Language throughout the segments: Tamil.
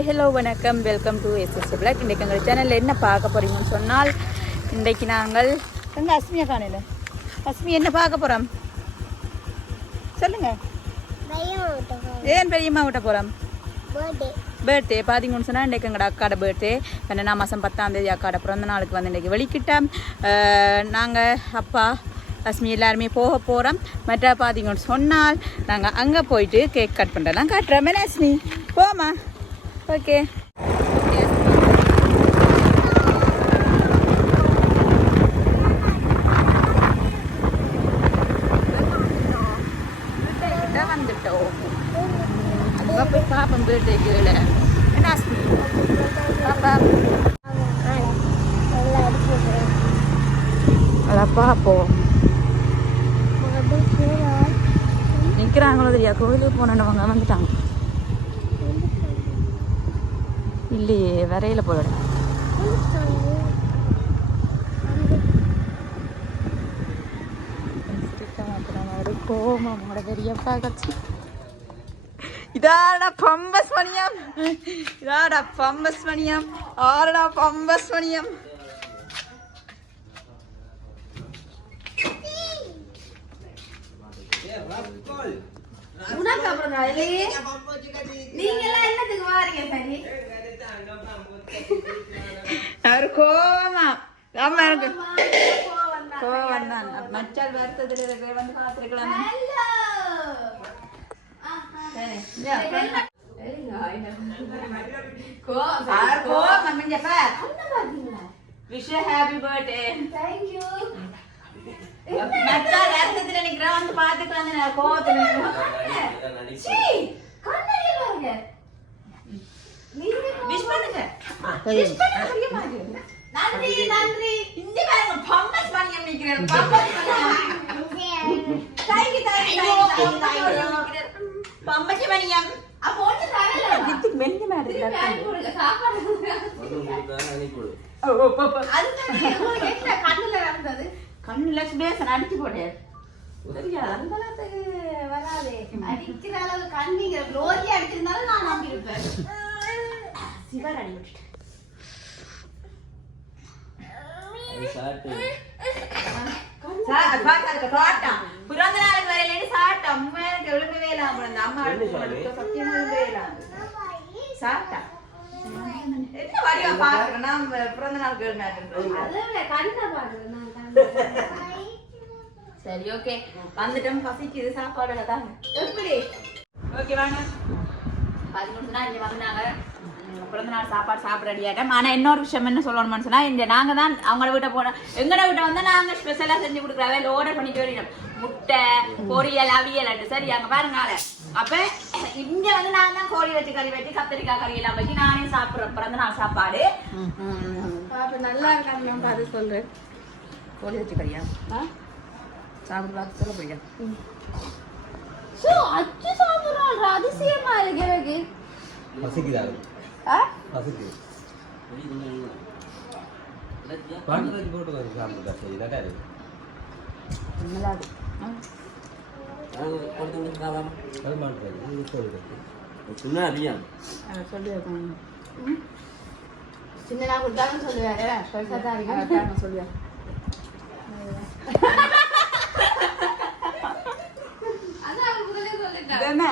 ஹாய் ஹலோ வணக்கம். வெல்கம் டு எஸ்எஸ் பிளாக் இன்றைக்கு எங்கள் சேனலில் என்ன பார்க்க போகிறீங்கன்னு சொன்னால் இன்றைக்கு நாங்கள் எங்கள் அஸ்மியா காணையில்? அஸ்மி என்ன பார்க்க போகிறோம் சொல்லுங்கள் ஏன் பெரியம்மா விட்ட போகிறோம் பர்த்டே பார்த்தீங்கன்னு சொன்னால் இன்றைக்கு எங்களோட அக்காட பர்த்டே பன்னெண்டாம் மாதம் பத்தாம் தேதி அக்காட பிறந்த நாளுக்கு வந்து இன்றைக்கி வெளிக்கிட்டோம். நாங்கள் அப்பா அஸ்மி எல்லாருமே போக போகிறோம் மற்ற பார்த்தீங்கன்னு சொன்னால் நாங்கள் அங்கே போயிட்டு கேக் கட் பண்ணுறலாம் காட்டுறோம். அஸ்மி? போமா ஓகே வந்துட்டோம் அங்கே போய் பார்ப்போம் பர்த்டே கீழே என்ன அஸ்மி பாப்பா அதான் பார்ப்போம் நிற்கிறாங்களோ தெரியா கோயிலுக்கு போனவங்க வந்துட்டாங்க இல்லையே வரையில போட. கோமோட பெரியப்பா கட்சி இதாடா பம்பஸ் மணியம். இதாடா பம்பஸ் மணியம். ஆறடா பம்பஸ் மணியம். உனக்கு அப்புறம் நீங்க எல்லாம் என்னத்துக்கு வாரீங்க சரி? யாரு கோவமா? ஆமா இருக்கு கோவம். தான். மச்சால் வருத்தத்தில் இருக்கிற வந்து பார்த்துருக்கலாம் ஹாப்பி பர்த்டே வந்து கோவத்தில் விஷ் பண்ணுங்க. wish பண்ண முடியுமா இது? நன்றி நன்றி. இந்த பாருங்க பம்பஸ் அப்போ ஒண்ணு தரல. இதுக்கு மெல்ல சாப்பாடு நீங்க உங்களுக்கு என்ன கண்ணுல நடந்தது கண்ணுல சுபேசன் அடிச்சு போட்டே சரியா அந்த அளவுக்கு வராதே. அடிக்கிற அளவு கண்ணீங்க. ரோஜி அடிச்சிருந்தாலும் நான் நம்பியிருப்பேன். சிவர் அடி விட்டுட்டு சாட்டம் பிறந்த நாளுக்கு வரையிலேன்னு சாட்டம் அம்மா எனக்கு விழுங்கவே இல்லாம அந்த அம்மா அடுத்து சத்தியமா விழுங்கவே இல்லாம சாப்பிட்டா என்ன வடிவா பாக்குறேன் நான் பிறந்த நாள் கேள்வி அதுவே கண்ணை பாக்குறேன் நான் கண்ணை. சரி ஓகே வந்துட்டோம். பசிக்குது. சாப்பாடு தாங்க. எப்படி? ஓகே வாங்க. பதினொன்று நாள் இங்கே வந்தாங்க. பிறந்த நாள் சாப்பாடு சாப்பிட ரெடியாட்டோம் ஆனால் இன்னொரு விஷயம் என்ன சொல்லணும்னு சொன்னால் இந்த நாங்கள் தான் அவங்கள வீட்டை போனோம் எங்களோட வீட்டை வந்து நாங்கள் ஸ்பெஷலாக செஞ்சு கொடுக்குறாங்க ஆர்டர் பண்ணிட்டு வரணும் முட்டை பொரியல் அவியல் சரி அங்கே பாருங்க அப்போ இங்கே வந்து நான் தான் கோழி வச்சு கறி வச்சு கத்திரிக்காய் கறி எல்லாம் வச்சு நானே சாப்பிட்றேன் பிறந்த நாள் சாப்பாடு நல்லா இருக்காங்க. நான் பார்த்து சொல்றேன். கோழி வச்சு கறியா? சாப்பிட்டு பார்த்து சொல்ல போய்யா ஷோ அச்சு சாப்பிடுறாள் அதிசயமா இருக்கு? பசிக்குது சின்னதா கொடுத்தாலும் சொல்லுவாரு. பெருசா தான் இருக்கு சொல்லுயா அதான் முதல்ல சொல்லிட்டேன் என்ன?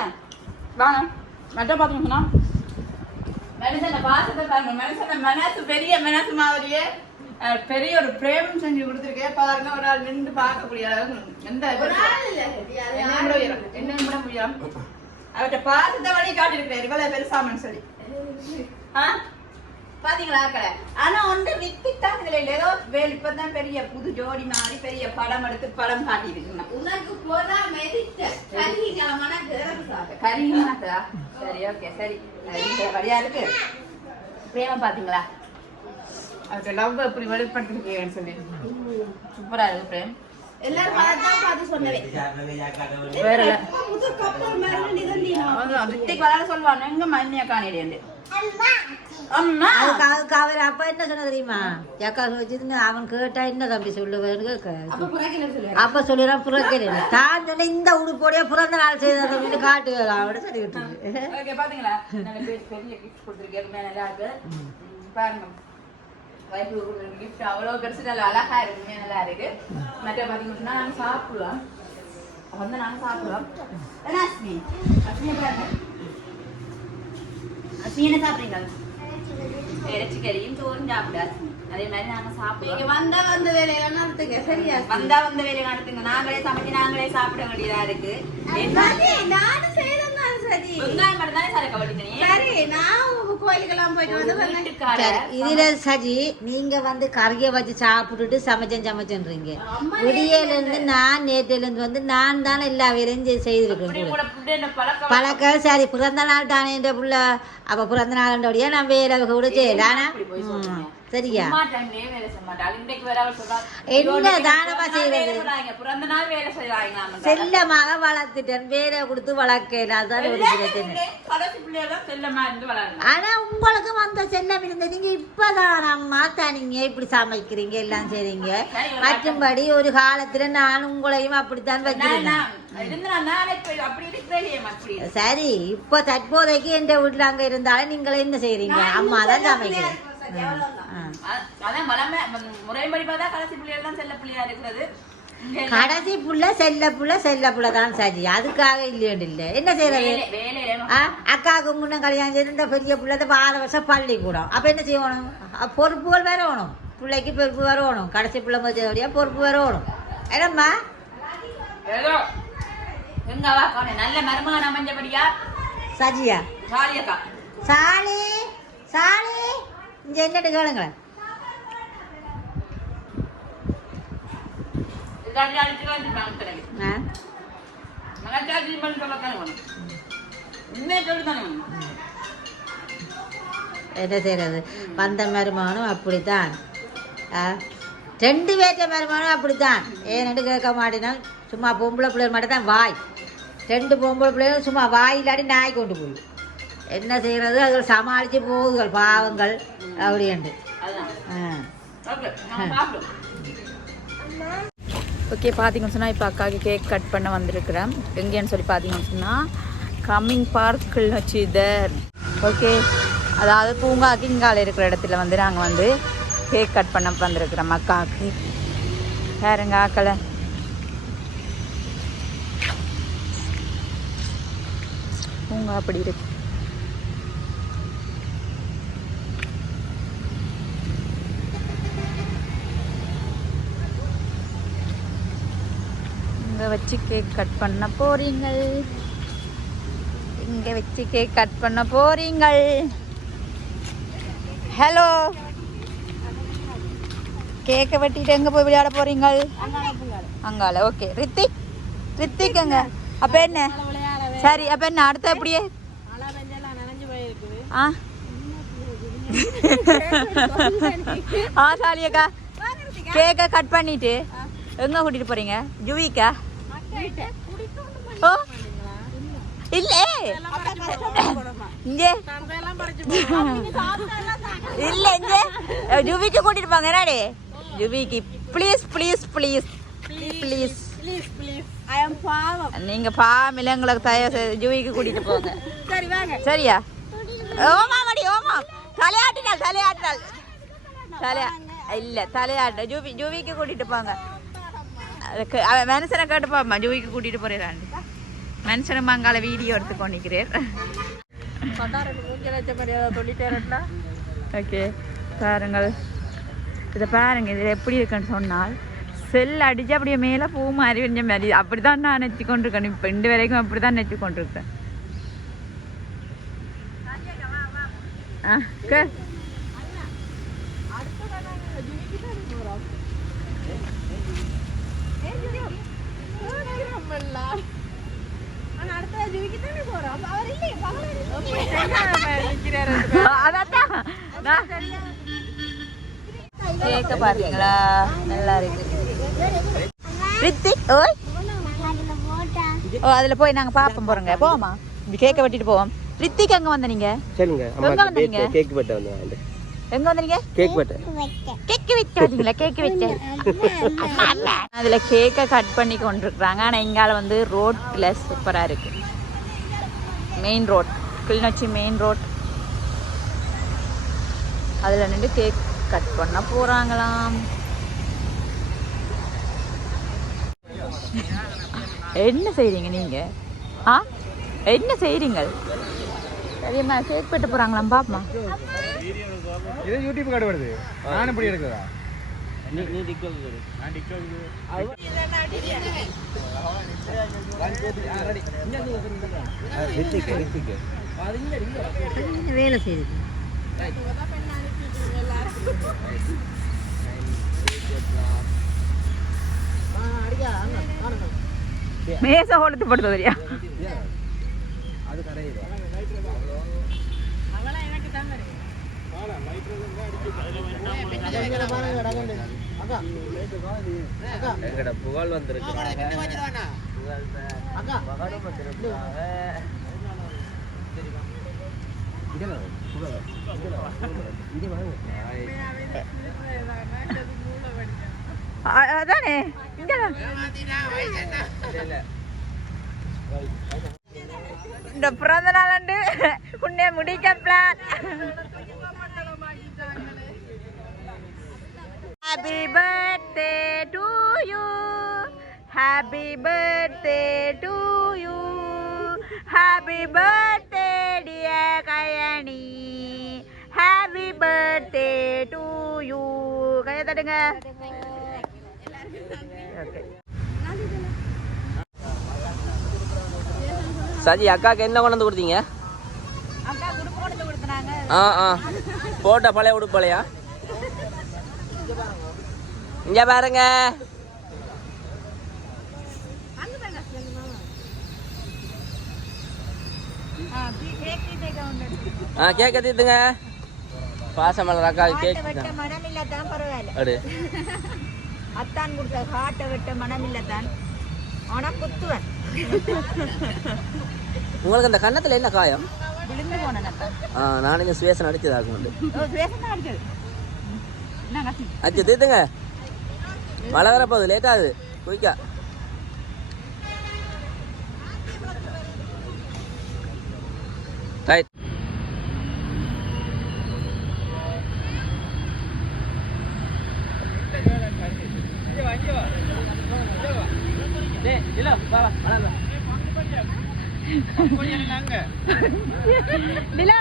வாங்க. மட்ட பார்த்தீங்கன்னா மனுஷனை பாசத்தை பாருங்க. மனுஷனை மனசு பெரிய மனசு மாதிரியே பெரிய ஒரு பிரேமம் செஞ்சு கொடுத்துருக்கேன் பாருங்க ஒரு ஆள் நின்று பார்க்க முடியாது எந்த என்ன? விட முடியும்? அவர்கிட்ட பாசத்தை வழி காட்டிருக்கிறார் இவ்வளவு பெருசாமன்னு சொல்லி ஆ? பாத்தீங்களா கடை ஆனா ஒன்று வித்திட்டான் இதுல இல்ல. ஏதோ வேல் இப்பதான் பெரிய புது ஜோடி மாதிரி பெரிய படம் எடுத்து படம் காட்டியிருக்குங்க. உனக்கு போதா மெதித்த கரிகாமனா கிரகம் சாப்பிட கரீனாதா சரி ஓகே சரி. வழியா இருக்கு. பிரேமம் பாத்தீங்களா? அதுக்கு லவ் எப்படி வெளிப்படுத்திருக்கேன்னு சொல்லி. சூப்பரா இருக்கு பிரேம். எல்லாரும் பார்த்து பார்த்து சொன்னவே வேற இல்ல. புது கப்பல் மாதிரி நிகழ்ந்தீங்க ரித்திக் வராத சொல்லுவான் எங்க மண்ணிய காணிடு அம்மா. அதுக்கு அவர் அப்ப என்ன சொன்ன தெரியுமா? ஏக்கா வச்சுருந்து அவன் கேட்டா என்ன தம்பி சொல்லுவேன்னு கேட்க. அப்ப புறக்கல சொல்லு அப்ப சொல்லிடுறான் புறக்கிறேன் தான் சொன்ன இந்த உடுப்போடைய பிறந்த நாள் செய்த தம்பி காட்டு. அவட சொல்லிட்டு இருக்கு. ஓகே பாத்தீங்களா? நல்ல பெரிய பெரிய கிஃப்ட் கொடுத்துருக்கேன் உண்மையா நல்லா இருக்கு. ம், பாருங்க. வைஃபு கொடுத்துருக்க கிஃப்ட் அவ்வளோ பெருசு நல்லா அழகா இருக்கு உண்மையா நல்லா இருக்கு. மற்ற பாத்தீங்கன்னா நாங்க சாப்பிடுவோம் வந்து நாங்க சாப்பிடுவோம் என்ன அஸ்மி அஸ்மி பாருங்க அஸ்மி என்ன சாப்பிடுறீங்க? இறைச்சி கறியும் சோறும் சாப்பிடு அஸ்மி அதே மாதிரி நாங்க சாப்பிடுவோம் வந்தா வந்த வேலையெல்லாம் நடத்துங்க சரியா வந்தா வந்த வேலையை நடத்துங்க நாங்களே சமைச்சு நாங்களே சாப்பிட வேண்டியதா இருக்கு. நானும் செய்யறேன். சரி. சரி நான் கோயிலுக்கெல்லாம் போயிட்டு வந்து இதுல சஜி நீங்க வந்து கறியை வச்சு சாப்பிட்டுட்டு சமைச்சேன் சமைச்சேன்றீங்க. விடியல இருந்து நான் நேற்றுல இருந்து வந்து நான் தானே எல்லா வேலையும் செய்- செய்திருக்கேன் பழக்கம்? சரி பிறந்த நாள் தானே என்ற புள்ள அப்ப பிறந்த நாள்ன்றபடியா நான் வேலை கூட செய்யல. ஆனா சரியா? என்ன தானமா செய்யறது? செய்யறாங்க செல்லமாக வளர்த்துட்டேன். வேலை கொடுத்து வளர்க்கல அதான் ஒரு ஆனா உங்களுக்கும் அந்த செல்லம் இருந்தது நீங்க இப்பதான் அம்மா தனிங்க இப்படி சமைக்கிறீங்க எல்லாம் செய்றீங்க. மற்றும்படி ஒரு காலத்துல நான் உங்களையும் அப்படித்தான் வச்சிருந்தேன். சரி இப்ப தற்போதைக்கு எந்த வீட்டுல அங்க இருந்தாலும் நீங்களே என்ன செய்றீங்க? அம்மா தான் சமைக்கிறேன். அதான் வளமை முறைப்படி பார்த்தா கடைசி பிள்ளைகள் தான் செல்ல பிள்ளையா இருக்கிறது. கடைசி புள்ள செல்ல புள்ள செல்ல புள்ள தான் சாஜி. அதுக்காக இல்லையோண்டு இல்ல. என்ன செய்யறது அக்காவுக்கு முன்ன கல்யாணம் செய்து இந்த பெரிய பிள்ளை ஆறு வருஷம் பள்ளிக்கூடம். அப்ப என்ன செய்யணும்? பொறுப்புகள் வேற வேணும். பிள்ளைக்கு பொறுப்பு வரணும் கடைசி பிள்ளை மதியா பொறுப்பு என்னம்மா? எங்க அவா காணே நல்ல மருமகன் அமைஞ்சபடியா? சஜியா? ஜாலியக்கா சாலி? சாலி? இங்க என்னட்டு கேளுங்களேன் என்ன செய்யறது வந்த மருமகனும் அப்படித்தான். ஆ? ரெண்டு பேர்த்த மருமகனும் அப்படித்தான். ஏன்னு கேட்க மாட்டேன்னா சும்மா பொம்பளை பிள்ளைகள் மட்டும் தான் வாய். ரெண்டு பொம்பளை பிள்ளைகளும் சும்மா வாய் இல்லாட்டி நாய் கொண்டு போய் என்ன செய்யறது அதுகள் சமாளித்து போகுதுகள் பாவங்கள். ஆ. ஓகே பார்த்தீங்கன்னு சொன்னால் இப்போ அக்காவுக்கு கேக் கட் பண்ண வந்திருக்கிறேன். எங்கேன்னு சொல்லி பார்த்தீங்கன்னு சொன்னால் கம்மிங் பார்க்கில் வச்சு தர் ஓகே அதாவது பூங்காக்கு இங்கால இருக்கிற இடத்துல வந்து நாங்கள் வந்து கேக் கட் பண்ண வந்திருக்கிறோம் அக்காவுக்கு வேறுங்க ஆக்களை. பூங்கா அப்படி இருக்கு இங்க வச்சு கேக் கட் பண்ண போறீங்கள். இங்கே வச்சு கேக் கட் பண்ண போறீங்கள். ஹலோ கேக்கை வெட்டிட்டு எங்க போய் விளையாட போறீங்கள்? அங்கால ஓகே ரித்திக் ரித்திக் எங்க அப்ப என்ன? சரி அப்ப என்ன? அடுத்த அப்படியே? ஆ? ஆ சாலியக்கா கேக்கை கட் பண்ணிட்டு எங்க கூட்டிட்டு போறீங்க? ஜுவிக்கா? இல்லே. இங்க. இல்ல இங்க. ஜுவிக்கு கூட்டிட்டு போங்க. என்னடி? ஜுவிக்கு ப்ளீஸ் ப்ளீஸ் ப்ளீஸ். ப்ளீஸ் அம் பாவம். நீங்க பாமில எங்களுக்கு தயவு செய்து ஜுவிக்கு கூட்டிட்டு போங்க. சரியா? ஓமா மடி ஓமா. தலையாட்டினாள் தலையாட்டினாள் தலையா இல்ல தலையாட்ட. ஜூவி ஜூவிக்கு கூட்டிட்டு போங்க. அதுக்கு அவன் மனுஷனை கேட்டுப்பாம்மா ஜூவிக்கு கூட்டிட்டு போறேன் மனுஷனை மங்கால வீடியோ எடுத்து கொண்டிக்கிறேன் ஓகே பாருங்கள். இதை பாருங்க இதில் எப்படி இருக்குன்னு சொன்னால் செல் அடிச்சு அப்படியே மேலே பூ மாதிரி விரிஞ்ச மாதிரி அப்படி தான் நான் நெச்சு கொண்டிருக்கேன். இப்போ இண்டு வரைக்கும் அப்படி தான் நெச்சு கொண்டிருக்கேன். ஆ கே ஆனா அடுத்த ஜூவிக்கு தானே போறோம் அவர் இல்லையே கேக்க பாத்தீங்களா நல்லா இருக்கு ரித்திக் ஓய் ஓ அதில் போய் நாங்கள் பார்ப்போம் போகிறோங்க போவோமா இப்படி கேக்கை வெட்டிட்டு போவோம் ரித்திக் எங்க வந்த நீங்க எங்க வந்தீங்க? கேக் எங்க வந்தீங்க கேக் பட்ட கேக் விற்காதீங்களா கேக் விற்க அதுல கேக்கை கட் பண்ணி கொண்டிருக்கிறாங்க. ஆனா இங்கால வந்து ரோட்ல சூப்பரா இருக்கு. Main road Kilinochchi main road அதுல நின்று கேக் கட் பண்ண போறாங்களாம். என்ன செய்றீங்க நீங்க? ஆ? என்ன செய்றீங்க? சரியம்மா கேக் வெட்ட போறாங்களாம் பாப்பமா. இது யூடியூப் கார்டு வருது நான் இப்படி எடுக்கிறதா? நீ நீ டிக்கல் கொடு நான் டிக்டாக் வேலை செய்யுது மேச ஹோலத்து வரியா அது கரையுது எங்கட புகழ் வந்திருக்கிறாங்க. புகழ் புகழும் வந்திருக்கிறாங்க அதானே? இங்க இந்த பிறந்த நாள் உன்னே முடிக்க plan happy birthday to you happy birthday to you happy birthday dear Gayani happy birthday to you கையை தட்டுங்க ஓகே சஜி அக்காக்கு என்ன கொண்டு வந்து கொடுத்தீங்க அக்கா குடும்பம் கொண்டு கொடுத்தாங்க ஆ ஆ போட்ட பழைய உடுப்பலையா இங்க பாருங்க. ஆ கேக்க தீத்துங்க பாசமலர் அக்கா கேக் மனம் இல்லத்தான் பரவாயில்ல. அடு. அத்தான் கொடுத்த காட்டை வெட்ட மனம் ஆனா குத்துவன். உங்களுக்கு அந்த கன்னத்துல என்ன காயம்? விழுந்து போனேன் அத்தான். ஆ நான் இங்க சுவேசன் அடிச்சதாகும் அடிச்சது. கத்தி அச்சு தீத்துங்க. மழை வர போகுது லேட் ஆகுது குயிக்கா ரைட் நிலா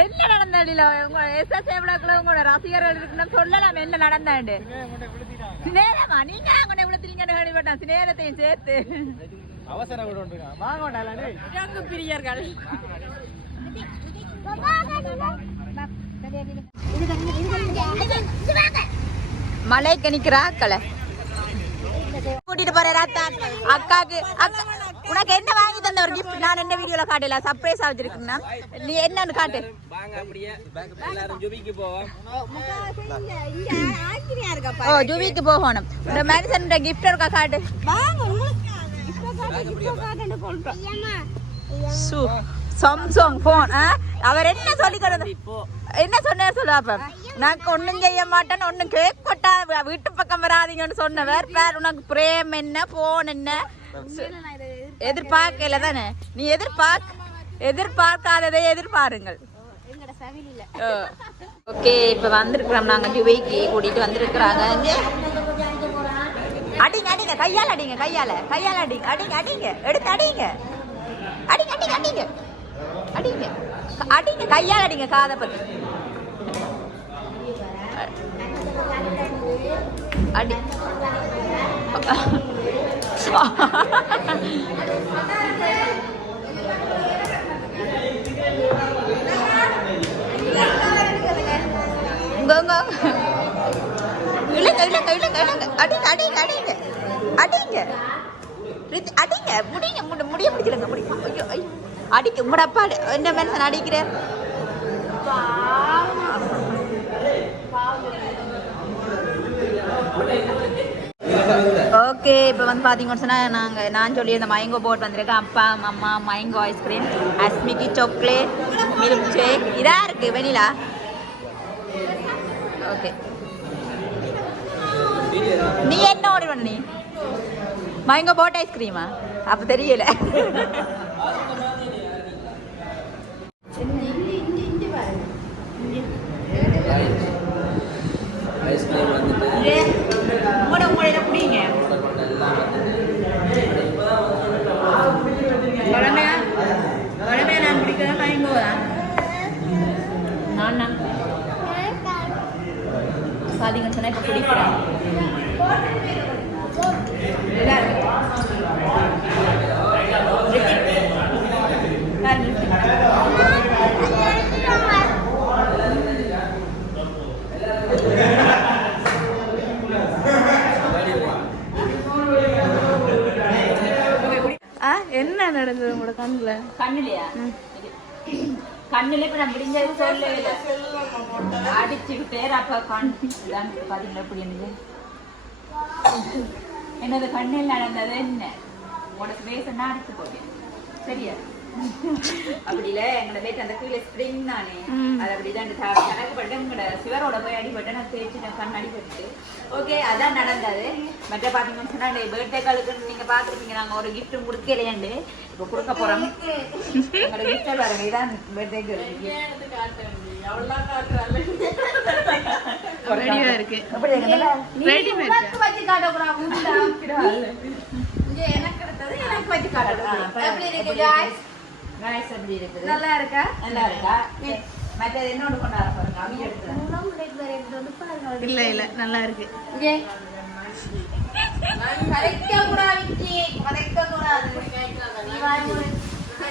என்ன நடந்தா நிலா உங்க எஸ்எஸ் எவ்வளோக்குள்ள உங்களோட ரசிகர்கள் இருக்குன்னு சொல்லலாம். என்ன நடந்தாண்டு? சினேரமா நீங்க அங்கே விழுத்துறீங்கன்னு கேள்விப்பட்டேன். சினேரத்தையும் சேர்த்து. இறங்கு பிரியர்கள்? மலைக்கு நிக்கிற ஆக்களை கூட்டிட்டு போற ராத்தான். அக்காக்கு அக்கா உனக்கு என்ன வாங்கி தந்த ஒரு கிஃப்ட் நான் என்ன வீடியோல காட்டல? சர்ப்ரைஸா வச்சிருக்கேன்னா? நீ என்னன்னு காட்டு. வாங்க அப்படியே. பேக் எல்லாரும் ஜுபிக்கு போவோம். ஓ ஜூவிக்கு போகணும். இந்த மனுஷன் கிஃப்ட் இருக்கா காட்டு? சு சாம்சங் போன் அவர் என்ன சொல்லி கொடுத்து என்ன சொன்னார் சொல்லு அப்ப நான் ஒண்ணும் செய்ய மாட்டேன்னு ஒண்ணும் கேக் கொட்டா வீட்டு பக்கம் வராதிங்கன்னு சொன்னவர். பேர் உனக்கு பிரேம் என்ன போன் என்ன? எதிர்பார்க்கல தானே? நீ எதிர்பார்க்க எதிர்பார்க்காததை எதிர்பாருங்கள். ஓகே இப்ப வந்திருக்கிறோம். நாங்க ஜுவைக்கு கூட்டிட்டு வந்திருக்கிறாங்க. அடிங்க அடிங்க கையால அடிங்க கையால. கையால அடிங்க அடிங்க அடிங்க. எடுத்து அடிங்க. அடிங்க அடிங்க அடிங்க. அடிங்க அடிங்க கையால அடிங்க காதை பத்தி அடி இங்க இங்க இழுங்க இழுங்க இழுங்க இழுங்க அடிங்க அடிங்க அடிங்க அடிங்க ரித்- அடிங்க முடிங்க முடி முடிய பிடிச்சிருங்க முடி ஐயோ ஐயோ அடிக்க உங்களோட அப்பா அடி- என்ன மனுஷன் அடிக்கிறேன் ஓகே இப்போ வந்து பார்த்தீங்கன்னு சொன்னால் நாங்கள் நான் சொல்லியிருந்த மயங்கோ போட் வந்திருக்கேன் அப்பா அம்மா மயங்கோ ஐஸ்கிரீம் அஸ்மிக்கு சாக்லேட் மில்க் ஷேக் இதாக இருக்குது வெனிலா ஓகே நீ என்ன ஆர்டர் பண்ணி மயங்கோ போட் ஐஸ்கிரீமா அப்போ தெரியல. ஐஸ்கிரீம் வந்துட்டு உங்களோட உங்களோட பிடிங்க கொண்ட எல்லாம் வந்துட்டு இப்போதான் வந்து உடனே உடனே நான் பிடிக்கிறத மைங்கோ தான் நான் நான் பார்த்தீங்கன்னு சொன்னால் இப்போ பிடிக்கிறேன் நல்லா இருக்கு ரித்திக். பாருங்க ரித்திக். ஆ என்ன நடந்தது உங்களோட கண்ணுல கண்ணுலையா கண்ணுல இப்ப நான் முடிஞ்சது சொல்லவே இல்லை அடிச்சுக்கிட்டே அப்ப கண் இதான் பாத்தீங்களா? எப்படி இருந்தது என்னது கண்ணில் நடந்தது என்ன? உனக்கு பேசனா அடிச்சு போட்டேன். சரியா? அப்படி இல்ல எங்களோட பேட்டு அந்த கீழே ஸ்ப்ரிங் தானே அது அப்படிதான் கணக்கு பட்டு எங்களோட சிவரோட போய் அடிபட்டு நான் தேய்ச்சி நான் கண் அடிபட்டு ஓகே அதான் நடந்தது. மற்ற பாத்தீங்கன்னு சொன்னா பர்த்டே காலுக்கு நீங்க பாத்துருப்பீங்க. நாங்க ஒரு கிஃப்ட்டும் கொடுக்கலையாண்டு. இப்போ கொடுக்க போறோம். எங்களோட கிஃப்டை பாருங்க இதான் பர்த்டே ரெடியா இருக்கு. வச்சு காட்டக்கூடாது நல்லா இருக்கா? நல்லா இருக்கா? மற்றது என்னோட கொண்டாட பாருங்க அவங்க எடுத்து இல்ல இல்ல நல்லா இருக்கு. கரைக்க கூடாது விக்கி. கரைக்க கூடாது. நீ வாங்கி கொடு.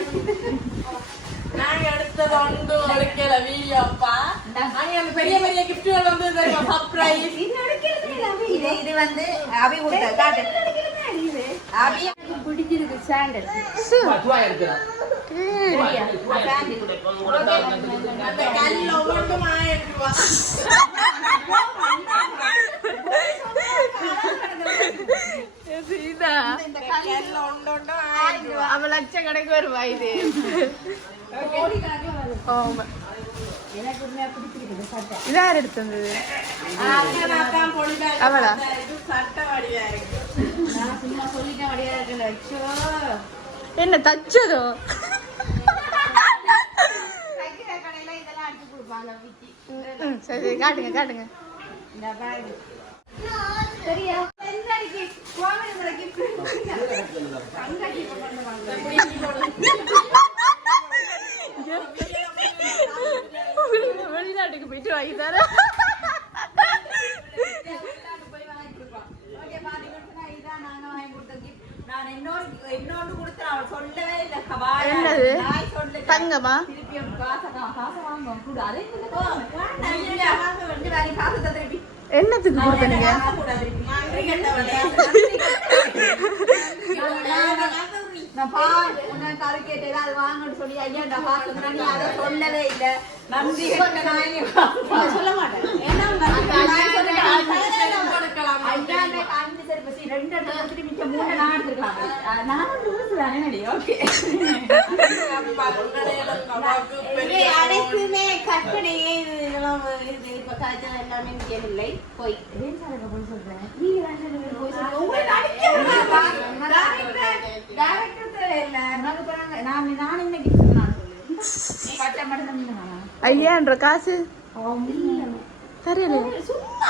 நாங்க எடுத்தது ஒன்று ஒழுக்கல வீடியோப்பா அந்த பெரிய பெரிய கிஃப்ட்கள் வந்து தெரியுமா? சர்ப்ரைஸ் இது இது வந்து அபி கொடுத்தது. காட்டு. அபி. பிடிச்சிருக்கு சாண்டல் சரியா? சாண்டி அந்த கல்ல ஒவ்வொன்றும் ஆயிரம் ரூபாய் இதா இந்த கல்ல வருவா இது இதார் அவளா என்ன தச்சதோ சரி, காட்டுங்க காட்டுங்க வெளிநாட்டுக்கு போயிட்டு வாங்கி தர வாங்கி. என்னது? தங்கமா திருப்பி காசை காசை வாங்க, காசை திருப்பி. என்னத்துக்கு கொடுத்தீங்க காசை கூட திருப்பி. நன்றி கெட்டவளே. நான் அது கேட்டது, அது வாங்கன்னு சொல்லி, ஐயா, இந்த காசு தந்தா, நீ அதை சொல்லவே இல்லை. நன்றி சொல்ல மாட்டேன். ஏன்னா அனைத்துமே கற்பனையே இது இப்ப காய்ச்சல் எல்லாமே நிக்கவில்லை போய் போய் இல்ல. மட்டும் தந்தீங்களா? ஐயான்ற காசு தெரியல சும்மா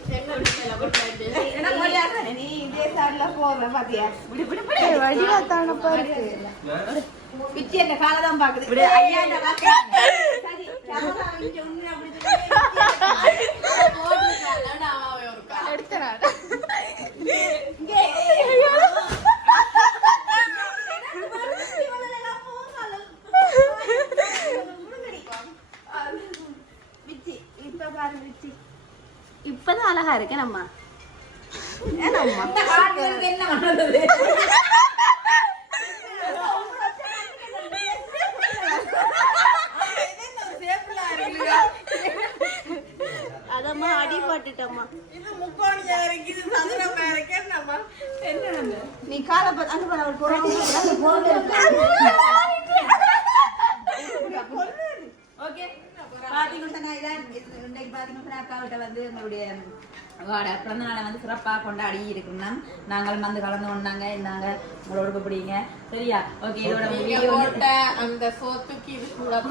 பிச்சி என்ன காலதான் பாக்குது ஐயா என்ன பாக்குது சரி camera இங்க ஒண்ணு அப்படி எடுத்தனா பிச்சி இப்ப பாரு பிச்சி இப்பதான் அழகா இருக்கேன் நம்ம. அதம்மா அடிபட்டுட்டம்மா. இது முக்கோணியா இருக்கு இது சதுரமா இருக்கு என்னம்மா? நீ காலை பார்த்து அங்க பாரு, அவர் போறாங்க ஓகே. பாத்தீங்கன்னா இதான் சொன்னா அக்காவிட்ட வந்து எங்களுடைய வாட பிறந்த நாளை வந்து சிறப்பாக கொண்டாடி இருக்கணும் நாங்களும் வந்து கலந்து கொண்டாங்க. இருந்தாங்க உங்களோட பிடிங்க. சரியா? ஓகே இதோட வீடியோ அந்த சோத்துக்கு இது கூட?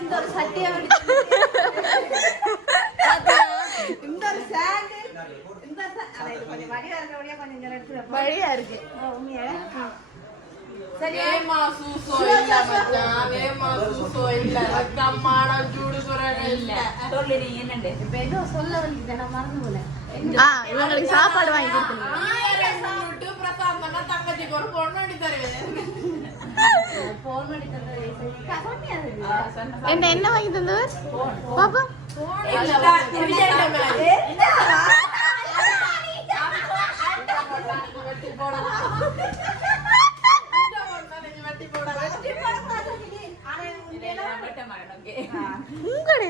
இந்த ஒரு சட்டியை இந்த சாண்டு, இந்த கொஞ்சம் கொஞ்சம். வழியா இருக்கு. உண்மையா? வேமா சூசோ இல்ல மச்சான். வேமா சூசோ இல்ல. ஜூடு சொல்லு நீ என்னண்டு? இப்ப ஏதோ சொல்ல வேண்டியது நான் மறந்து. இவங்களுக்கு சாப்பாடு வாங்கி கொடுக்கணும் பிரசாத் பண்ணா தங்கச்சிக்கு ஒரு பொண்ணு அடி தருவேன். phone பண்ணி தந்தது? என்ன என்ன வாங்கி தந்தவர்? பாப்பா உங்கடையா அந்த எல்டோ phone ஆ வாங்க. எல்டோ phone வந்து எனக்கு எடுத்தது. சாம்சங் அல்ட்ரா ப்ரோ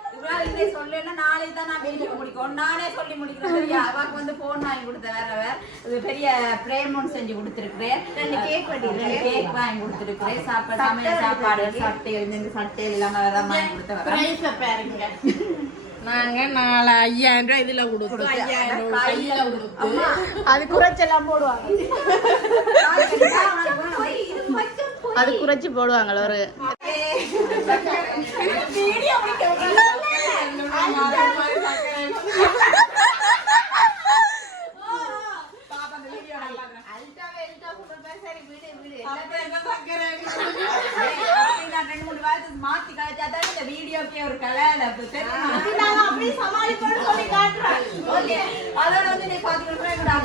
இவரால் இதை நாளைக்கு தான் நான் வீடியோ முடிக்கும் நானே சொல்லி முடிக்கிறேன் சரியா அவருக்கு வந்து போன் வாங்கி கொடுத்த வேற வேற இது பெரிய பிரேம் ஒன்று செஞ்சு கொடுத்துருக்கிறேன். ரெண்டு பண்ணிருக்கேன். ரெண்டு கேக் வாங்கி கொடுத்துருக்கிறேன். சாப்பாடு சமையல் சாப்பாடு சட்டை இந்த சட்டை எல்லாம் வேற வாங்கி கொடுத்த வேற பிரைஸ பாருங்க. நாங்க நாலு ஐயாயிரம் ரூபாய் இதுல கொடுத்து ஐயாயிரம் ரூபாய். கையில கொடுத்து. அது குறைச்செல்லாம் போடுவாங்க. அது குறைச்சு போடுவாங்கள ஒரு மாத்தி கழிச்சாதான் இந்த வீடியோக்கே ஒரு கல்யாணம் அப்ப தெரியுமா? Okay. அதோட வந்து நீ பாத்தீங்கன்னா